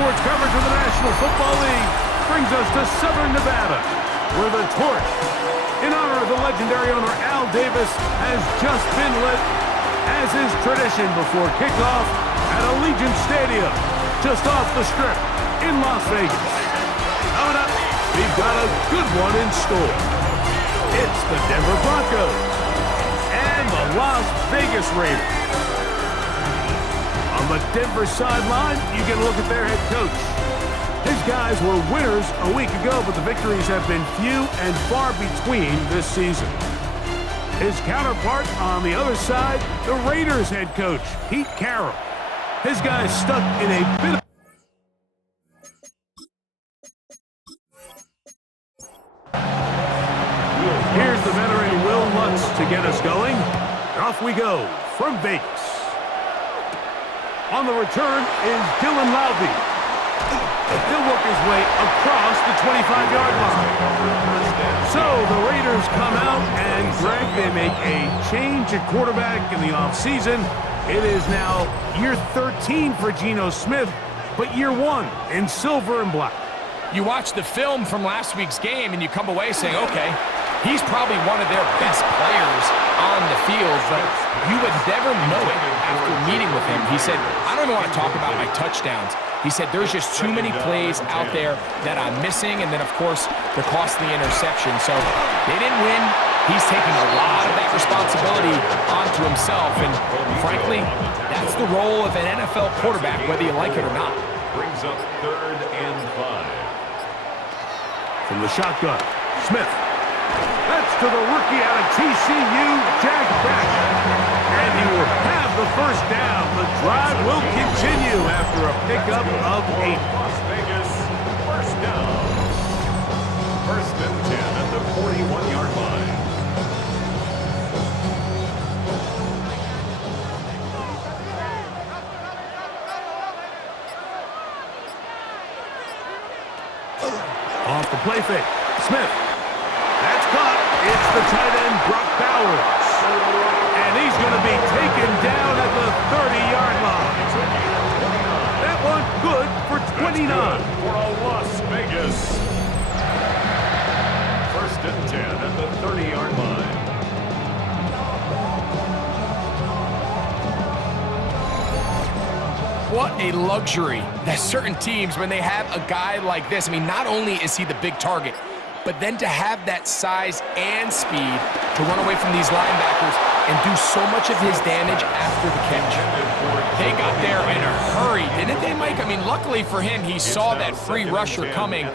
sports coverage of the National Football League brings us to Southern Nevada, where the torch, in honor of the legendary owner Al Davis, has just been lit, as is tradition before kickoff at Allegiant Stadium, just off the Strip in Las Vegas. Coming up, we've got a good one in store. It's the Denver Broncos and the Las Vegas Raiders. On the Denver sideline, you get a look at their head coach. His guys were winners a week ago, but the victories have been few and far between this season. His counterpart on the other side, the Raiders head coach, Pete Carroll. His guys stuck in a bit of... Here's the veteran Will Lutz to get us going. Off we go from Vegas. On the return is Dylan Lowby. He'll work his way across the 25-yard line. So the Raiders come out, and Greg, they make a change at quarterback in the offseason. It is now year 13 for Geno Smith, but year 1 in silver and black. You watch the film from last week's game, and you come away saying, okay, he's probably one of their best players on the field, but you would never know it after meeting with him. He said, I don't even want to talk about my touchdowns. He said, there's just too many plays out there that I'm missing, and then, of course, the costly interception. So they didn't win. He's taking a lot of that responsibility onto himself, and frankly, that's the role of an NFL quarterback, whether you like it or not. Brings up 3rd and 5. From the shotgun, Smith. That's to the rookie out of TCU, Jack Beck. And he will have the first down. The drive will continue after a pickup of 8. Las Vegas, first down. 1st and 10 at the 41-yard line. Off the play fake, Smith. That's caught. It's the tight end, Brock Bowers. And he's going to be taken down at the 30-yard line. That one good for 29. For a Las Vegas. 1st and 10 at the 30-yard line. What a luxury that certain teams, when they have a guy like this, I mean, not only is he the big target, but then to have that size and speed to run away from these linebackers and do so much of his damage after the catch. They got there in a hurry, didn't they, Mike? I mean, luckily for him, he saw that free rusher coming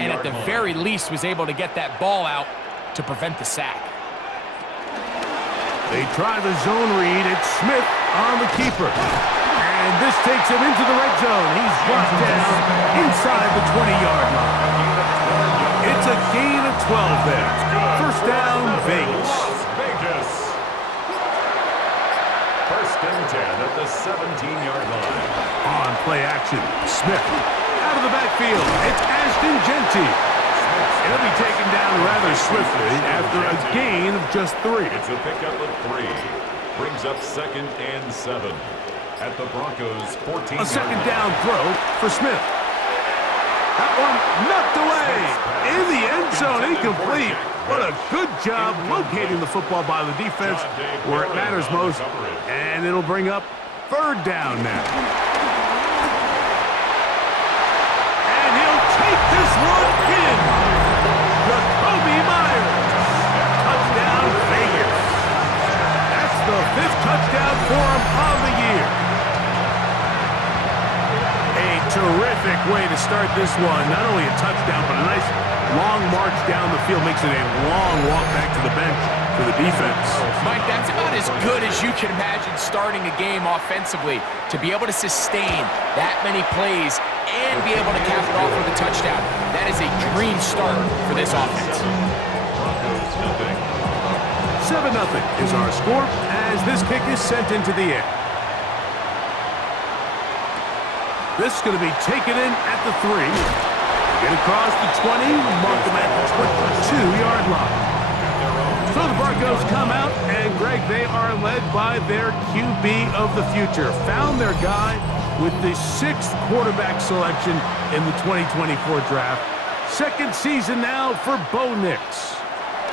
and at the very least was able to get that ball out to prevent the sack. They try the zone read. It's Smith on the keeper. And this takes him into the red zone. He's brought down inside the 20-yard line. It's a gain of 12 there. First down, Vegas. Vegas. 1st and 10 at the 17-yard line. On play action, Smith. Out of the backfield, it's Ashton Genty. He'll be taken down rather swiftly after a gain of just 3. It's a pickup of 3. Brings up 2nd and 7 at the Broncos 14. A second down throw for Smith. That one knocked away in the end zone, incomplete. What a good job locating the football by the defense where it matters most. And it'll bring up 3rd down now. And he'll take this one in. Jacoby Myers. Touchdown, Vegas. That's the 5th touchdown for him on the year. Terrific way to start this one. Not only a touchdown, but a nice long march down the field. Makes it a long walk back to the bench for the defense. Mike, that's about as good as you can imagine starting a game offensively. To be able to sustain that many plays and be able to cap it off with a touchdown, that is a dream start for this offense. 7-0 is our score as this kick is sent into the air. This is going to be taken in at the 3. Get across the 20, mark them at the 22-yard line. So the Broncos come out, and Greg, they are led by their QB of the future. Found their guy, with the 6th quarterback selection in the 2024 draft. Second season now for Bo Nix.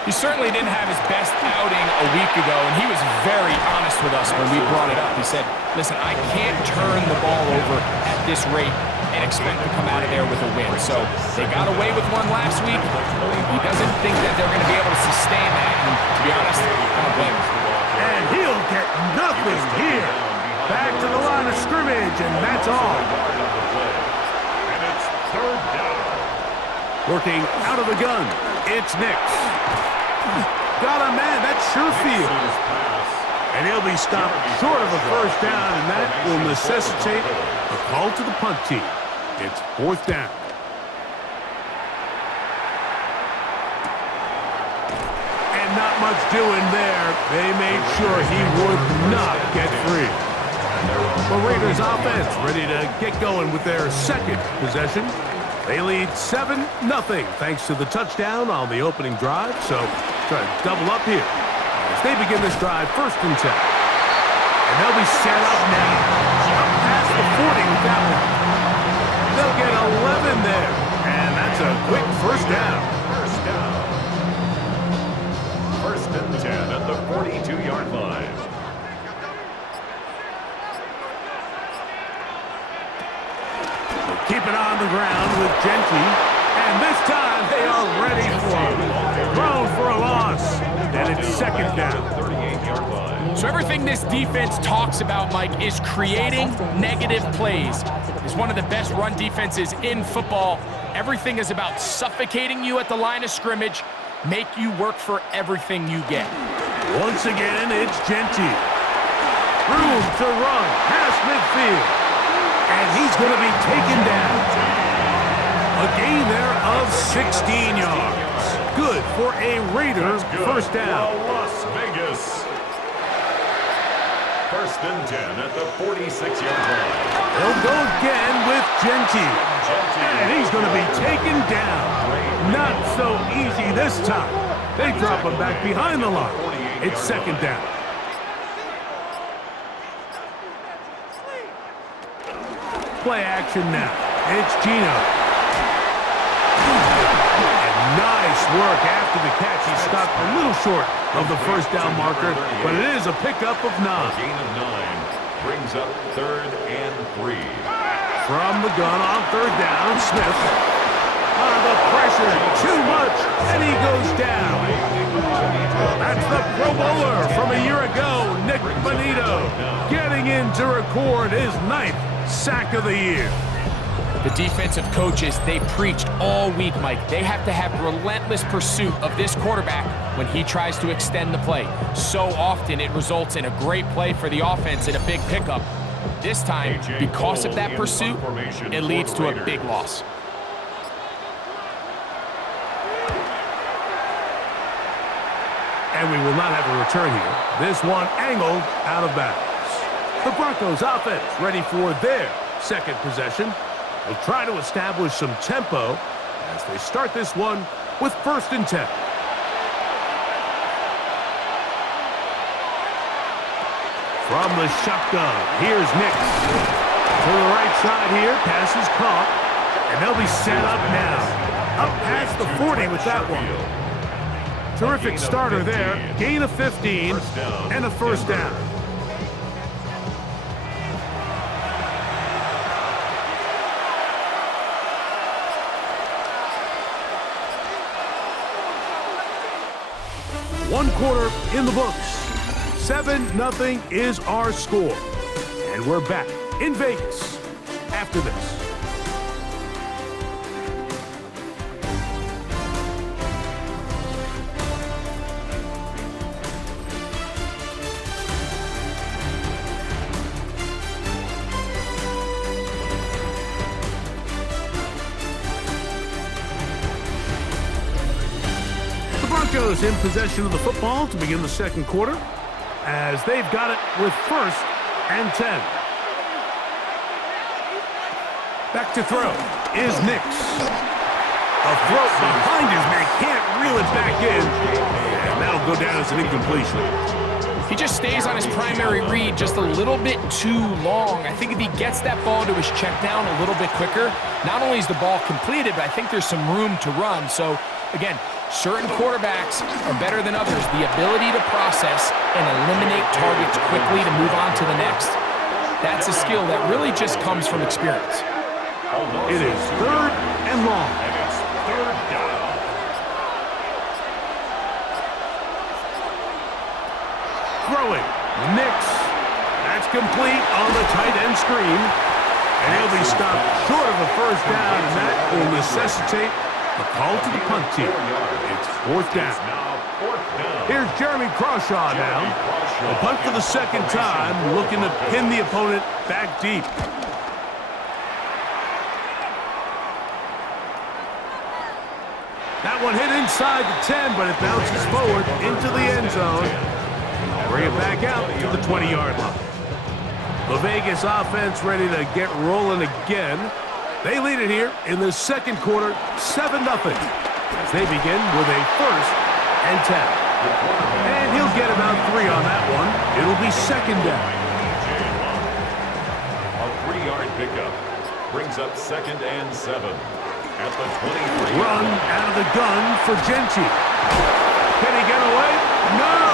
He certainly didn't have his best outing a week ago, and he was very honest with us when we brought it up. He said, listen, I can't turn the ball over at this rate and expect to come out of there with a win. So they got away with one last week. He doesn't think that they're going to be able to sustain that, and to be honest, I don't blame him. And he'll get nothing here. Back to the line of scrimmage, and that's all. And it's third down. Working out of the gun, it's Nix. Got a man, that's Sherfield. And he'll be stopped short of a first down, and that will necessitate a call to the punt team. It's 4th down. And not much doing there. They made sure he would not get free. The Raiders offense ready to get going with their second possession. They lead 7-0 thanks to the touchdown on the opening drive. So try to double up here as they begin this drive 1st and 10. And they'll be set up now. Up past the 40 with that one. They'll get 11 there. And that's a quick first down. First and 10 at the 42-yard line. Keep it on the ground with Genty. And this time they are ready for him. Thrown for a loss. And it's 2nd down. 38-yard line. So everything this defense talks about, Mike, is creating negative plays. It's one of the best run defenses in football. Everything is about suffocating you at the line of scrimmage, make you work for everything you get. Once again, it's Genty. Room to run past midfield. And he's going to be taken down. A gain there of 16 yards. Good for a Raider first down. Las Vegas. First and 10 at the 46-yard line. They'll go again with Genty. And he's going to be taken down. Not so easy this time. They drop him back behind the line. It's 2nd down. Play action now. It's Gino. And nice work after the catch. He stopped a little short of the first down marker, but it is a pickup of 9. Gain of 9 brings up 3rd and 3. From the gun on 3rd down, Smith. The pressure, too much, and he goes down. That's the Pro Bowler from a year ago, Nick Bonito, getting in to record his 9th sack of the year. The defensive coaches, they preached all week, Mike. They have to have relentless pursuit of this quarterback when he tries to extend the play. So often it results in a great play for the offense and a big pickup. This time, because of that pursuit, it leads to a big loss. And we will not have a return here. This one angled out of bounds. The Broncos offense ready for their second possession. They'll try to establish some tempo as they start this one with 1st and 10. From the shotgun, here's Nix. To the right side here, pass is caught. And they'll be set up now. Up past the 40 with that one. Terrific starter there. Gain of 15 and a first down. One quarter in the books. 7-0 is our score. And we're back in Vegas after this. Broncos in possession of the football to begin the second quarter as they've got it with 1st and 10. Back to throw is Nix. A throw behind his man, can't reel it back in, and that'll go down as an incompletion. He just stays on his primary read just a little bit too long. I think if he gets that ball to his check down a little bit quicker, not only is the ball completed, but I think there's some room to run. So, again, certain quarterbacks are better than others. The ability to process and eliminate targets quickly to move on to the next, that's a skill that really just comes from experience. It is 3rd and long. And it's 3rd down. Throwing. Nix. That's complete on the tight end screen. And he'll be stopped short of a first down, and that will necessitate a call to the punt team. It's 4th down. Now 4th down. Here's Jeremy Crawshaw now. A punt for the 2nd time, looking to pin the opponent back deep. That one hit inside the 10, but it bounces forward into the end zone. Bring it back out to the 20-yard line. The Vegas offense ready to get rolling again. They lead it here in the 2nd quarter, 7-0, as they begin with a 1st and 10. And he'll get about 3 on that one. It'll be 2nd down. A 3-yard pickup brings up 2nd and 7 at the 23. Run out of the gun for Genty. Can he get away? No!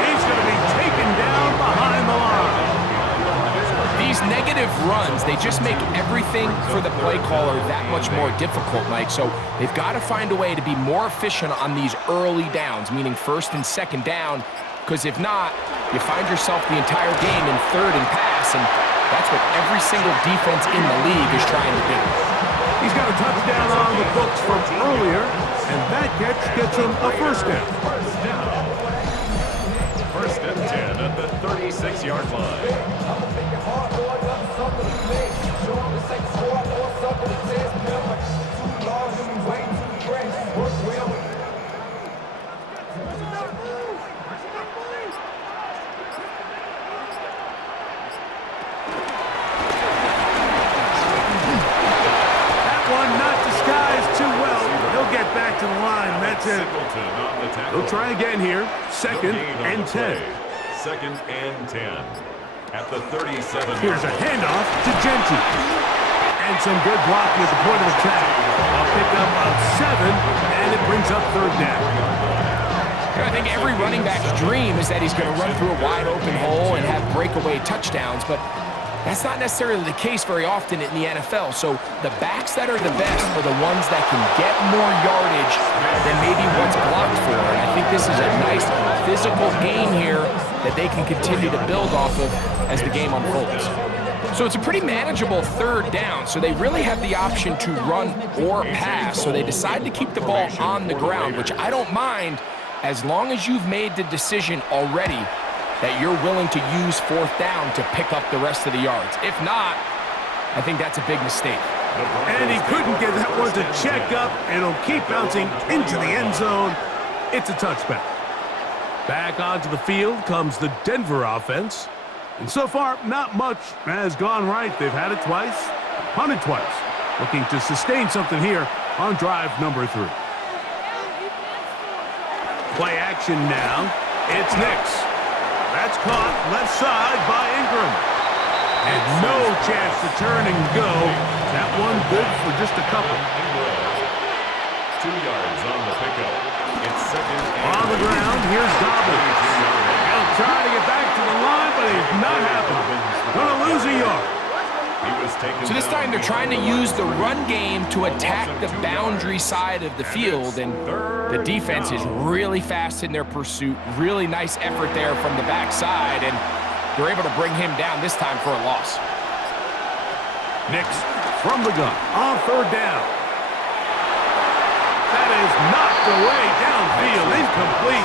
He's going to be taken down behind the line. These negative runs, they just make everything for the play caller that much more difficult, Mike. So they've got to find a way to be more efficient on these early downs, meaning 1st and 2nd down, because if not, you find yourself the entire game in 3rd and pass, and that's what every single defense in the league is trying to do. He's got a touchdown on the books from earlier, and that catch gets him a 1st down. 1st and 10 at the 36-yard line. To the line, that's it. He'll try again here. 2nd and 10. 2nd and 10 at the 37. Here's a handoff to Genty. And some good blocking at the point of attack. A pickup of 7, and it brings up 3rd down. I think every running back's dream is that he's going to run through a wide open hole and have breakaway touchdowns, but that's not necessarily the case very often in the NFL. So the backs that are the best are the ones that can get more yardage than maybe what's blocked for. And I think this is a nice physical game here that they can continue to build off of as the game unfolds. So it's a pretty manageable 3rd down. So they really have the option to run or pass. So they decide to keep the ball on the ground, which I don't mind as long as you've made the decision already that you're willing to use 4th down to pick up the rest of the yards. If not, I think that's a big mistake. And he couldn't get that one to check up, and it'll keep bouncing into the end zone. It's a touchback. Back onto the field comes the Denver offense. And so far, not much has gone right. They've had it twice, punted twice. Looking to sustain something here on drive number 3. Play action now. It's Nix. That's caught left side by Ingram. And no chance to turn and go. That one good for just a couple. 2 yards on the pickup. It's 2nd and on the ground, here's Dobbins. He'll try to get back to the line, but he's not happening. Gonna lose a yard. So this time they're trying to use the run game to attack the boundary side of the field, and the defense is really fast in their pursuit. Really nice effort there from the backside, and they're able to bring him down this time for a loss. Nix from the gun on 3rd down. That is knocked away downfield, incomplete.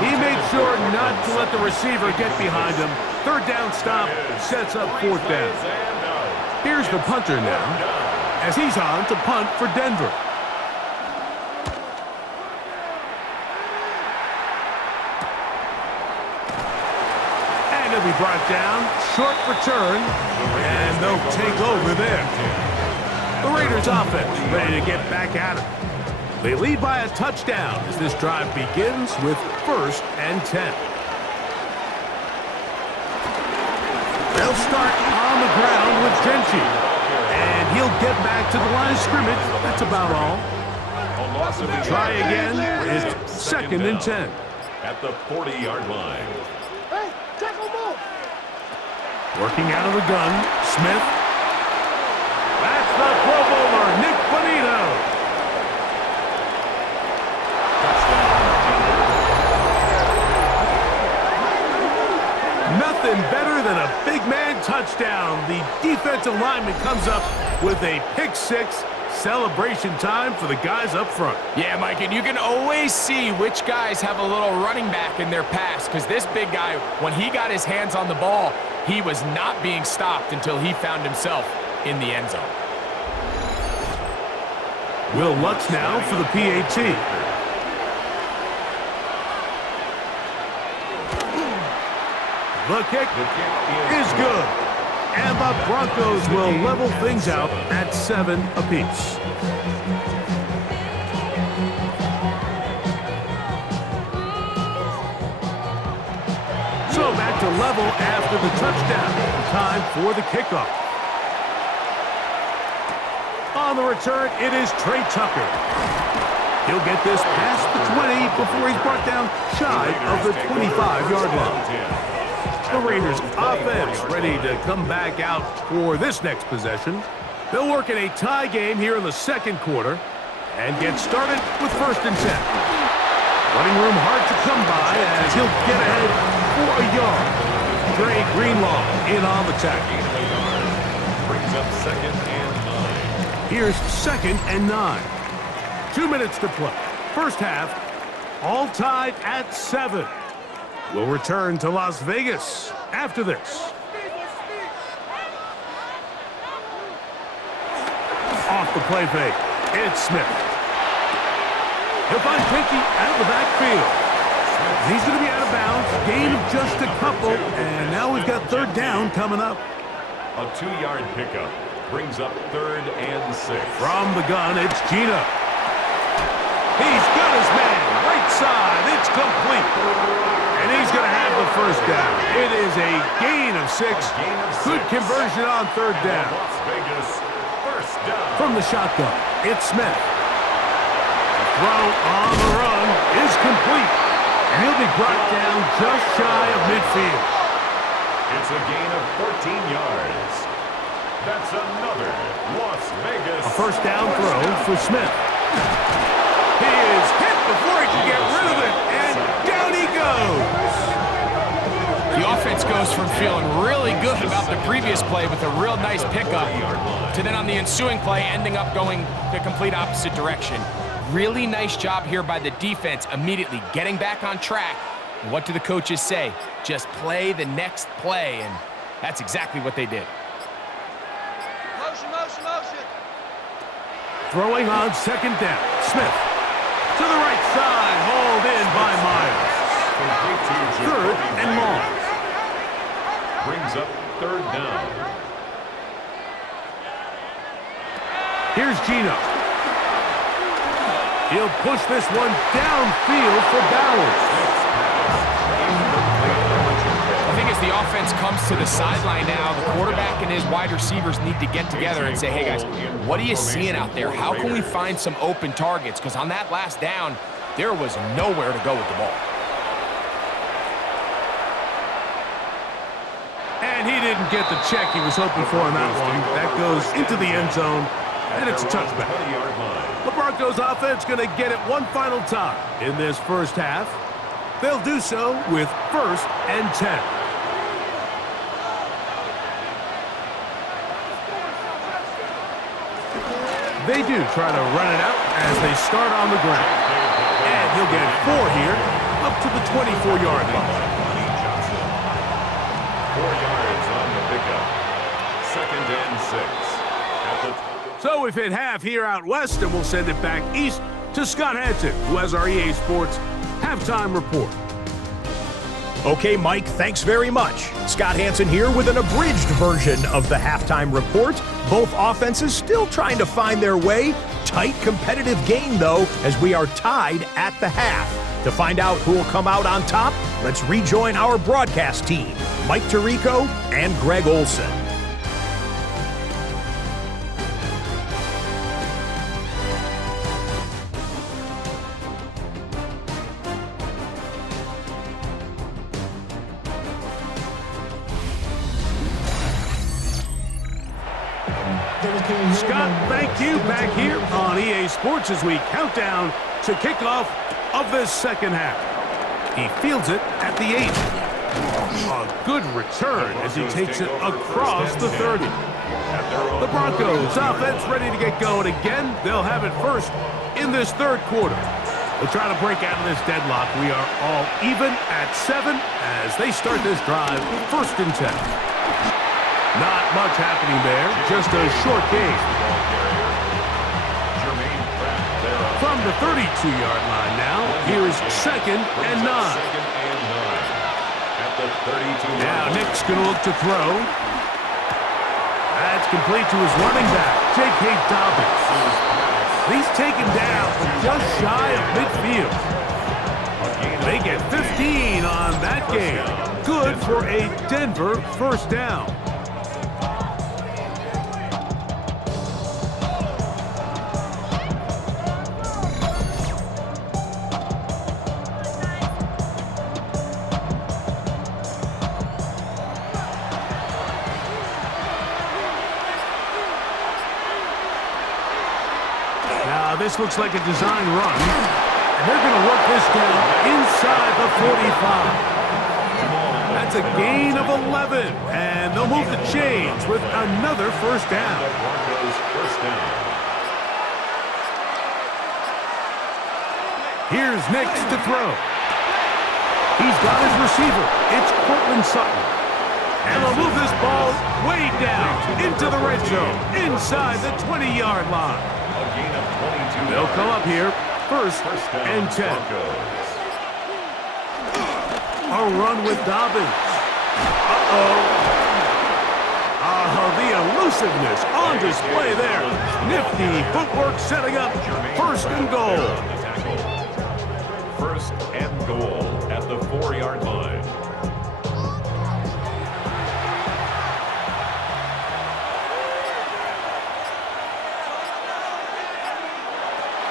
He made sure not to let the receiver get behind him. 3rd down stop sets up 4th down. Here's the punter now, as he's on to punt for Denver. And he'll be brought down, short return, and they'll take over there. The Raiders offense ready to get back at it. They lead by a touchdown as this drive begins with 1st and 10. They'll start on the ground with Genchi. And he'll get back to the line of scrimmage. That's about all. Try again. It's second and 10. At the 40-yard line. Working out of the gun, Smith. That's the Pro Bowler, Nick Bonito. Nothing better than a big man touchdown. The defensive lineman comes up with a pick six. Celebration time for the guys up front. Yeah, Mike, and you can always see which guys have a little running back in their pass, because this big guy, when he got his hands on the ball, he was not being stopped until he found himself in the end zone. Will Lutz now for the PAT. The kick is good. And the Broncos will level things out at 7 apiece. So back to level after the touchdown. Time for the kickoff. On the return, it is Trey Tucker. He'll get this past the 20 before he's brought down shy of the 25-yard line. The Raiders offense ready to come back out for this next possession. They'll work in a tie game here in the second quarter and get started with first and 10. Running room hard to come by as he'll get ahead for a yard. Dre Greenlaw in on the tackle. Brings up second and 9. Here's second and 9. 2 minutes to play. First half, all tied at 7. We'll return to Las Vegas after this. Off the play fake, it's Smith. He'll find Pinky out of the backfield. He's going to be out of bounds. Gain of just a couple, and now we've got third down coming up. A 2-yard pickup brings up third and 6. From the gun, it's Gina. He's got his man, right side, it's complete. And he's going to have the first down. It is a gain of 6. Good conversion on third down. Las Vegas, first down. From the shotgun, it's Smith. The throw on the run is complete. And he'll be brought down just shy of midfield. It's a gain of 14 yards. That's another Las Vegas. A first down throw for Smith. He is hit before he can get rid of it. And down he goes. The offense goes from feeling really good about the previous play with a real nice pickup to then on the ensuing play ending up going the complete opposite direction. Really nice job here by the defense immediately getting back on track. And what do the coaches say? Just play the next play, and that's exactly what they did. Motion, motion, motion. Throwing on second down, Smith. To the right side, hauled in by Myers. Third and long. Brings up third down. Here's Gino. He'll push this one downfield for Bowers. I think as the offense comes to the sideline now, the quarterback and his wide receivers need to get together and say, hey guys, what are you seeing out there? How can we find some open targets? Because on that last down, there was nowhere to go with the ball. And he didn't get the check he was hoping for on that one. That goes into the end zone, and it's a touchback. The Broncos offense going to get it one final time in this first half. They'll do so with first and 10. They do try to run it out as they start on the ground. And he'll get 4 here, up to the 24-yard line. 4 yards on the pickup. Second and 6. So we've hit half here out west, and we'll send it back east to Scott Hanson, who has our EA Sports halftime report. Okay, Mike, thanks very much. Scott Hansen here with an abridged version of the halftime report. Both offenses still trying to find their way. Tight competitive game, though, as we are tied at the half. To find out who will come out on top, let's rejoin our broadcast team, Mike Tirico and Greg Olson. Scott, thank you. Back here on EA Sports as we count down to kickoff of this second half. He fields it at the 8. A good return as he takes it across the 30. The Broncos offense ready to get going again. They'll have it first in this third quarter. We'll try to break out of this deadlock. We are all even at 7 as they start this drive, 1st and 10. Not much happening there, just a short game. From the 32-yard line now, here's 2nd and 9. Now Nick's going to look to throw. That's complete to his running back, J.K. Dobbins. He's taken down just shy of midfield. They get 15 on that game. Good for a Denver first down. This looks like a design run, and they're going to work this down inside the 45. That's a gain of 11, and they'll move the chains with another first down. Here's Nix to throw. He's got his receiver. It's Cortland Sutton. And they'll move this ball way down into the red zone, inside the 20-yard line. They'll come up here, 1st and 10. A run with Dobbins. The elusiveness on display there. Nifty footwork setting up 1st and goal. 1st and goal at the 4-yard line.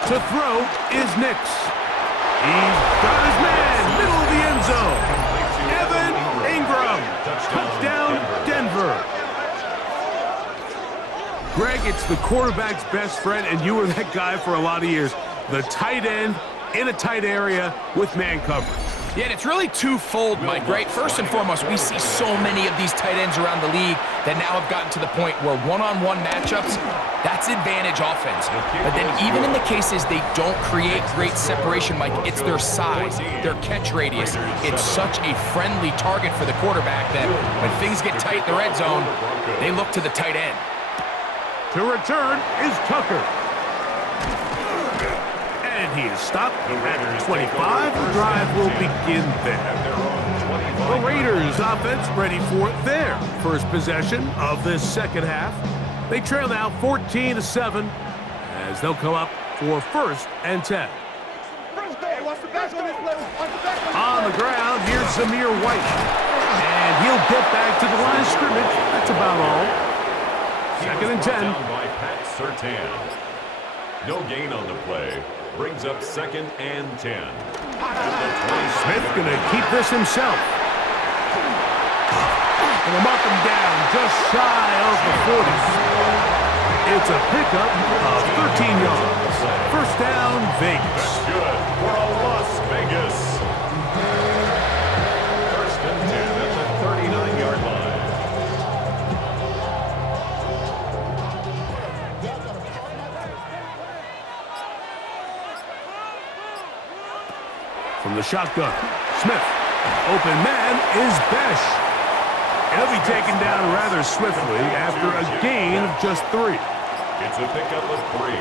To throw is Nix. He's got his man, middle of the end zone. Evan Ingram, touchdown Denver. Greg, it's the quarterback's best friend, and you were that guy for a lot of years. The tight end in a tight area with man coverage. Yeah, and it's really twofold, Mike, right? First and foremost, we see so many of these tight ends around the league that now have gotten to the point where one-on-one matchups, that's advantage offense. But then even in the cases they don't create great separation, Mike, it's their size, their catch radius. It's such a friendly target for the quarterback that when things get tight in the red zone, they look to the tight end. To return is Tucker. And he is stopped at 25. The drive will begin there. The Raiders offense ready for their first possession of this second half. They trail now 14-7 as they'll come up for 1st and 10. On the ground, here's Zamir White. And he'll get back to the line of scrimmage. That's about all. 2nd and 10. By Pat Surtain. No gain on the play. Brings up 2nd and 10. Smith gonna keep this himself. And they'll mark him down just shy of the 40. It's a pickup of 13 yards. First down, Vegas. That's good for a Las Vegas. 1st and 10 at the 39-yard line. From the shotgun, Smith. Open man is Besh. He'll be taken down rather swiftly after a gain of just 3. It's a pickup of 3.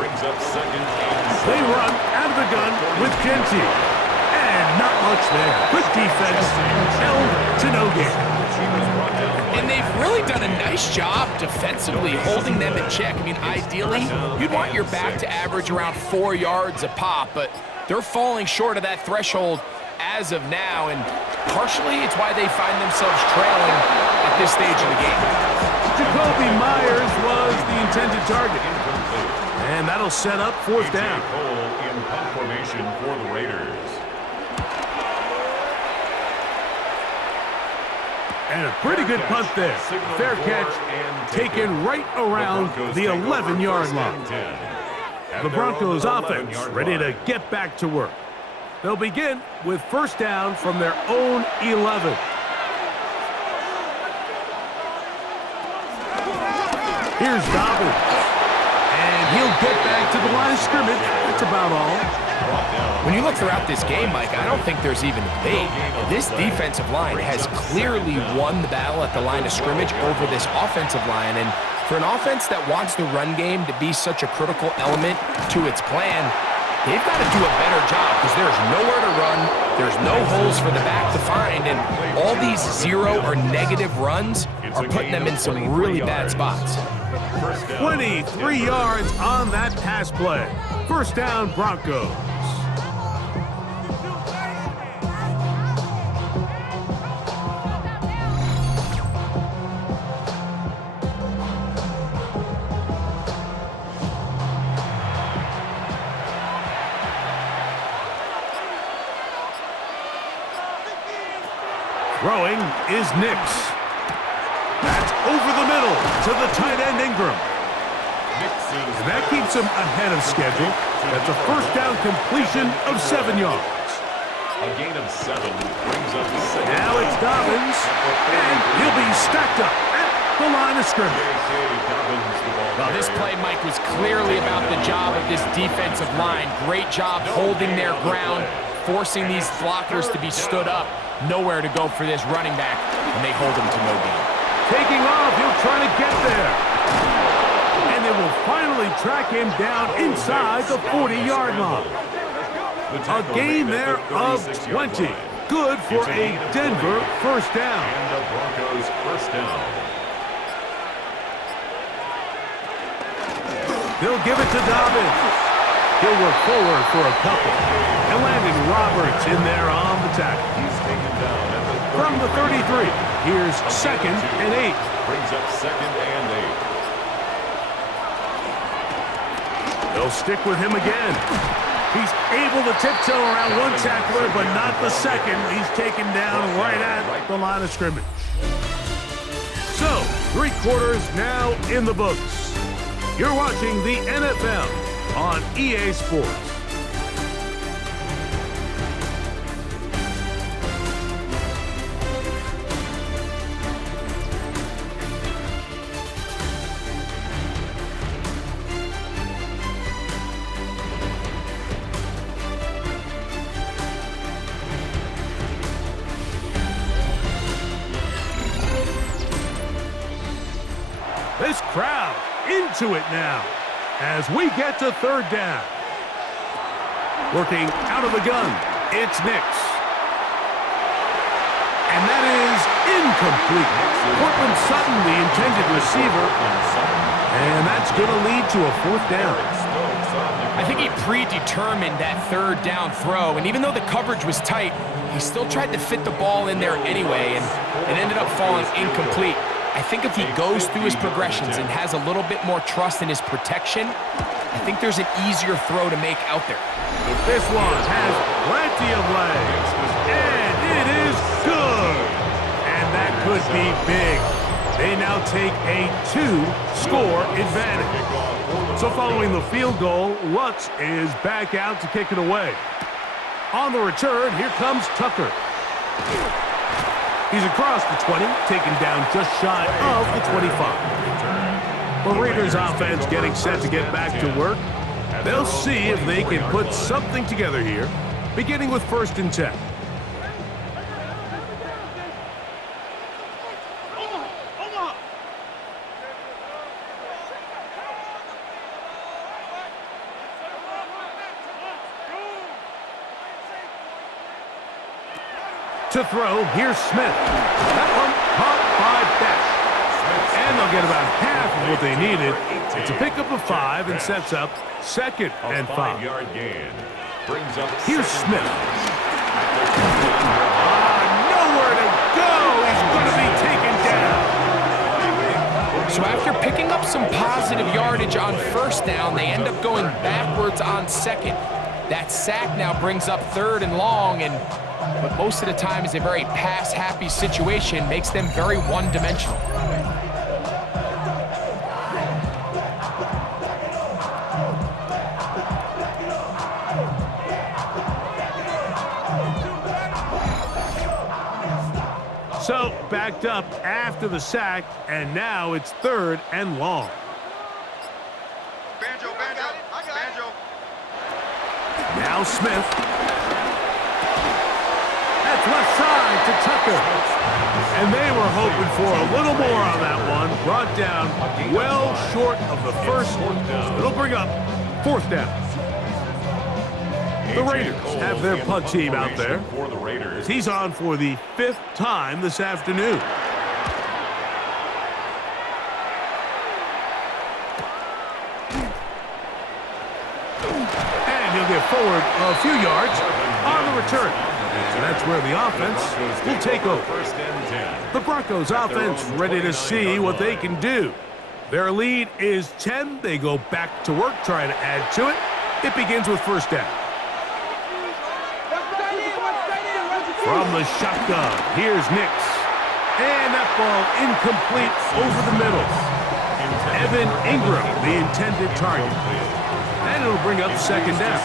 Brings up 2nd and 7. They run out of the gun with Genty. And Not much there. Good defense. Held to no gain. And they've really done a nice job defensively holding them in check. I mean, ideally, you'd want your back to average around 4 yards a pop, but they're falling short of that threshold as of now, and partially it's why they find themselves trailing at this stage of the game. Jacoby Myers was the intended target. And that'll set up fourth down. Cole in confirmation for the Raiders. And a pretty good punt there. Fair catch taken right around the 11-yard line. The Broncos offense ready to get back to work. They'll begin with first down from their own 11. Here's Dobbins. And he'll get back to the line of scrimmage. That's about all. When you look throughout this game, Mike, I don't think there's even a debate. This defensive line has clearly won the battle at the line of scrimmage over this offensive line. And for an offense that wants the run game to be such a critical element to its plan, they've got to do a better job because there's nowhere to run, there's no holes for the back to find, and all these zero or negative runs are putting them in some really bad spots. 23 yards on that pass play. First down, Broncos. Throwing is Nix. That's over the middle to the tight end Ingram. And that keeps him ahead of schedule. That's a first down completion of 7 yards. A gain of 7 brings up second. Now it's Dobbins, and he'll be stacked up at the line of scrimmage. Well, this play, Mike, was clearly about the job of this defensive line. Great job holding their ground, forcing these blockers to be stood up. Nowhere to go for this running back, and they hold him to no gain. Taking off, he'll try to get there. And they will finally track him down inside the 40-yard line. A gain there of 20. Good for a Denver first down. And the Broncos first down. They'll give it to Dobbins. He'll work forward for a couple. And Landon Roberts in there on the tackle. He's taken down at the 30. From the 33, here's second and 8. Brings up second and 8. They'll stick with him again. He's able to tiptoe around one tackler, but not the second. He's taken down right at the line of scrimmage. So, 3 quarters now in the books. You're watching the NFL on EA Sports. This crowd into it now as we get to third down. Working out of the gun, it's Nix. And that is incomplete. Cortland Sutton, the intended receiver. And that's going to lead to a fourth down. I think he predetermined that third down throw, and even though the coverage was tight, he still tried to fit the ball in there anyway, and it ended up falling incomplete. I think if he goes through his progressions and has a little bit more trust in his protection, I think there's an easier throw to make out there. This one has plenty of legs, and it is good. And that could be big. They now take a 2-score advantage. So following the field goal, Lutz is back out to kick it away. On the return, here comes Tucker. He's across the 20, taken down just shy of the 25. The Raiders offense getting set to get back to work. They'll see if they can put something together here, beginning with 1st and 10. to throw. Here's Smith. That one caught by Besh. And they'll get about half of what they needed. It's a pickup of 5 and sets up 2nd and 5. 5-yard gain. Brings up Here's second Smith. down. Nowhere to go. He's going to be taken down. So after picking up some positive yardage on 1st down, they end up going backwards on 2nd. That sack now brings up 3rd and long, but most of the time is a very pass-happy situation, makes them very one-dimensional. So backed up after the sack, and now it's 3rd and long. Banjo. Now Smith. That's left side to Tucker. And they were hoping for a little more on that one. Brought down well short of the first. It'll bring up 4th down. The Raiders have their punt team out there. For the Raiders. He's on for the 5th time this afternoon. And he'll get forward a few yards on the return. And that's where the offense will take over. 1st and 10. The Broncos offense ready to see what they can do. Their lead is 10. They go back to work trying to add to it. It begins with 1st down. From the shotgun, here's Nix. And that ball incomplete over the middle. Evan Ingram, the intended target. And it'll bring up 2nd down.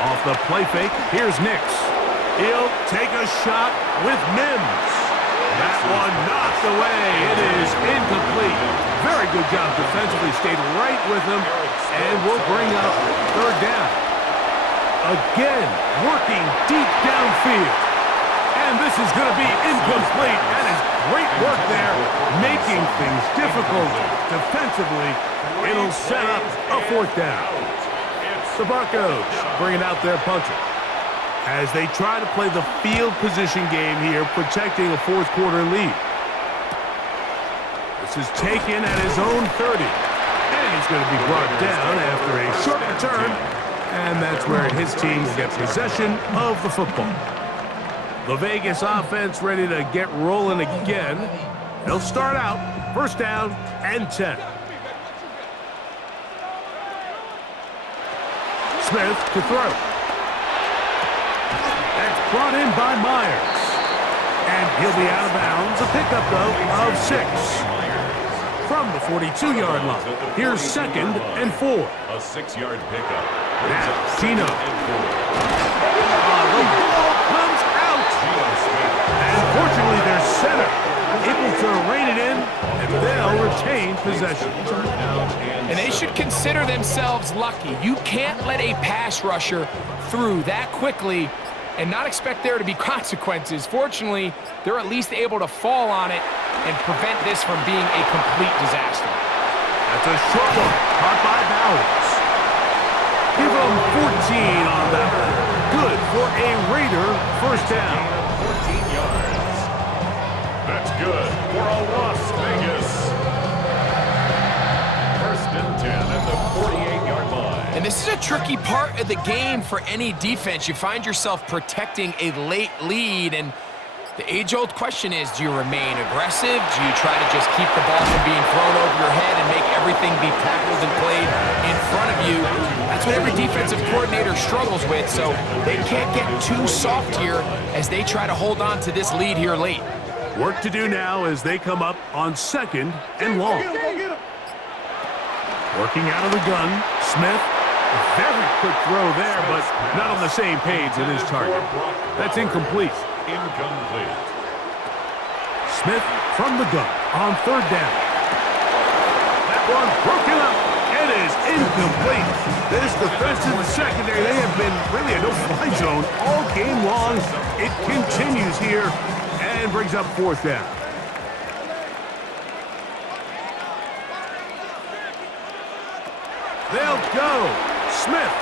Off the play fake, here's Nix. He'll take a shot with Mims. That one knocked away. It is incomplete. Very good job defensively. Stayed right with him. And will bring up 3rd down. Again, working deep downfield. And this is going to be incomplete. That is great work there, making things difficult defensively. It'll set up a 4th down. The Broncos bringing out their punter as they try to play the field position game here, protecting a 4th quarter lead. This is taken at his own 30. And he's going to be brought down after a short return. And that's where his team will get possession of the football. The Vegas offense ready to get rolling again. They'll start out 1st down and 10. Smith to throw. That's brought in by Myers. And he'll be out of bounds. A pickup, though, of 6. From the 42-yard line. Here's 2nd and 4. A 6-yard pickup. Now, Gino. The ball comes out. And fortunately, their center able to rein it in, and they'll retain possession. And they should consider themselves lucky. You can't let a pass rusher through that quickly and not expect there to be consequences. Fortunately, they're at least able to fall on it and prevent this from being a complete disaster. That's a short one, caught by Bowers. Give them 14 on that one. Good for a Raider 1st down. 14 yards. That's good for a Las Vegas. 1st and 10 at the 48-yard line. And this is a tricky part of the game for any defense. You find yourself protecting a late lead, and the age-old question is, do you remain aggressive? Do you try to just keep the ball from being thrown over your head and make everything be tackled and played in front of you? That's what every defensive coordinator struggles with, so they can't get too soft here as they try to hold on to this lead here late. Work to do now as they come up on 2nd and long. Working out of the gun, Smith. A very quick throw there, but not on the same page as his target. That's incomplete. Incomplete. Smith from the gun on 3rd down. That one broken up. It is incomplete. This defensive secondary, they have been really a no-fly zone all game long. It continues here and brings up 4th down. They'll go. Smith.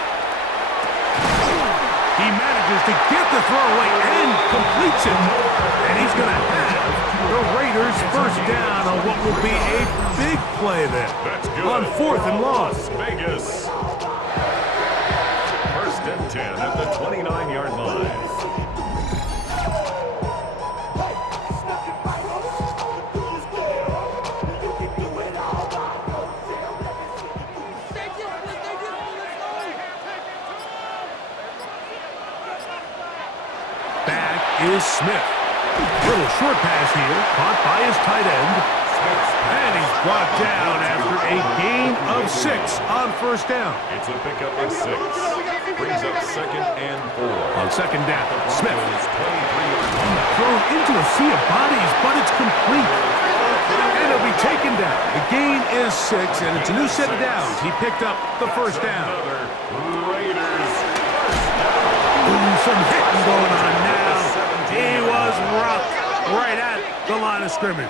He manages to get the throwaway and completes it. And he's going to have the Raiders first down on what will be a big play there. That's good. On 4th and long. Las Vegas. First and 10 at the 29-yard line. Is Smith. Little short pass here, caught by his tight end. And he's brought down after a gain of 6 on first down. It's a pickup of 6. Brings up 2nd and 4. On second down, Smith. Thrown into a sea of bodies, but it's complete. And it'll be taken down. The gain is 6, and it's a new set of downs. He picked up the first down. Raiders. Ooh, some hitting going on now. He was rocked right at the line of scrimmage.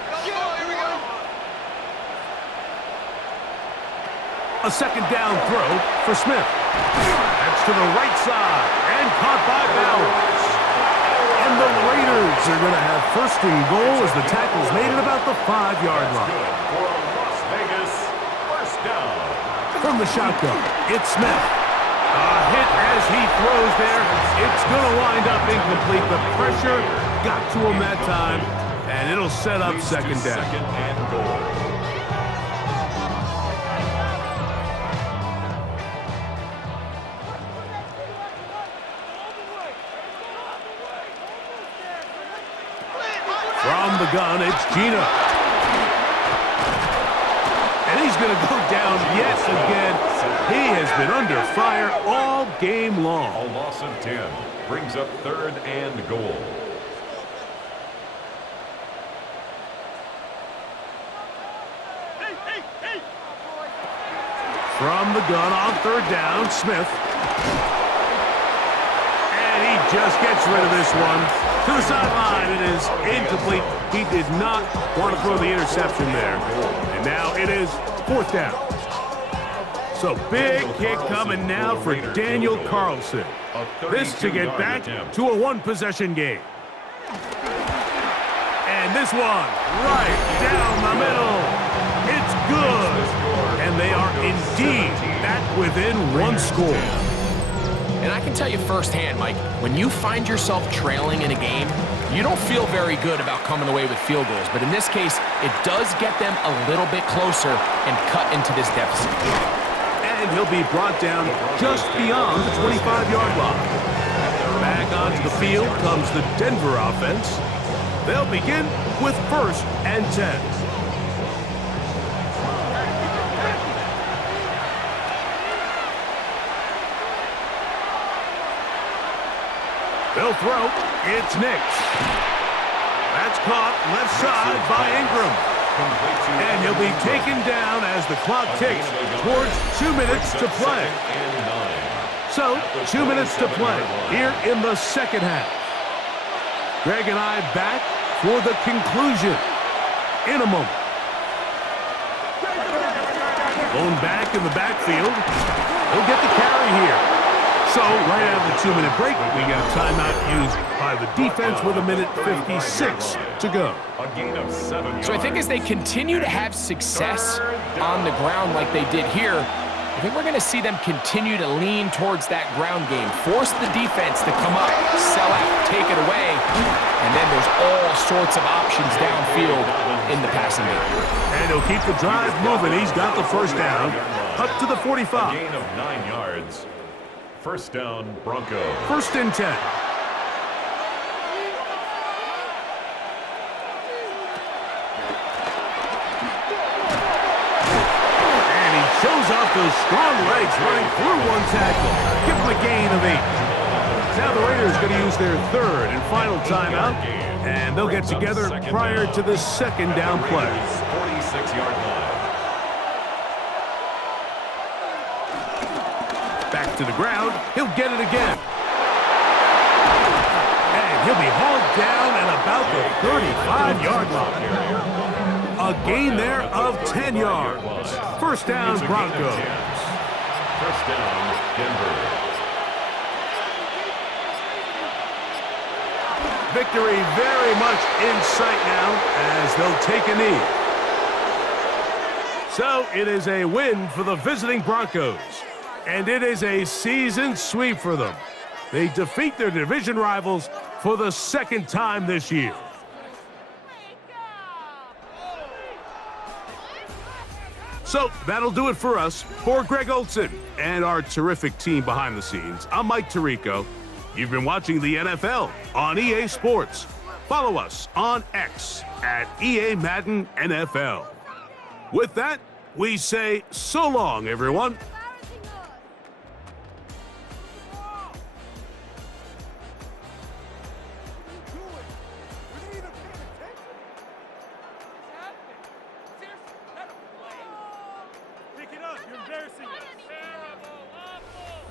A second down throw for Smith. That's to the right side and caught by Bowers. And the Raiders are going to have first and goal as the tackle's made at about the 5-yard line. For Las Vegas, first down. From the shotgun, it's Smith. A hit as he throws there. It's going to wind up incomplete. The pressure got to him that time, and it'll set up second down. Second and goal. From the gun, it's Gino. And he's going to go down yet again. He has been under fire all game long. A loss of 10 brings up 3rd and goal. From the gun on 3rd down, Smith. And he just gets rid of this one. To the sideline, it is incomplete. He did not want to throw the interception there. And now it is 4th down. So big kick coming now for Daniel Carlson. This to get back to a 1-possession game. And this one right down the middle. It's good. And they are indeed back within 1 score. And I can tell you firsthand, Mike, when you find yourself trailing in a game, you don't feel very good about coming away with field goals. But in this case, it does get them a little bit closer and cut into this deficit. And he'll be brought down just beyond the 25-yard line. Back onto the field comes the Denver offense. They'll begin with 1st and 10. They'll throw. It's Nix. That's caught left side by Ingram. And he'll be taken down as the clock ticks towards 2 minutes to play. So, 2 minutes to play here in the second half. Greg and I back for the conclusion in a moment. Going back in the backfield. He'll get the carry here. So, right out of the 2-minute break, we got a timeout used by the defense with 1:56 to go. A gain of 7 So I think as they continue to have success on the ground like they did here, I think we're going to see them continue to lean towards that ground game, force the defense to come up, sell out, take it away, and then there's all sorts of options downfield in the passing game. And he'll keep the drive moving. He's got the first down up to the 45. A gain of 9 yards. First down, Broncos. 1st and 10. And he shows off those strong legs running through 1 tackle. Give him a gain of 8. Now the Raiders are going to use their 3rd and final timeout, and they'll get together prior to the 2nd down play. 46-yard line. Back to the ground. He'll get it again. And he'll be hauled down at about the 35-yard line. A gain there of 10 yards. First down, Broncos. First down, Denver. victory very much in sight now as they'll take a knee. So it is a win for the visiting Broncos, and it is a season sweep for them. They defeat their division rivals for the second time this year. So that'll do it for us. For Greg Olson and our terrific team behind the scenes, I'm Mike Tirico. You've been watching the NFL on EA Sports. Follow us on X at EA Madden NFL. With that, we say so long, everyone. Pick it up. You're embarrassing us. Terrible. Awful.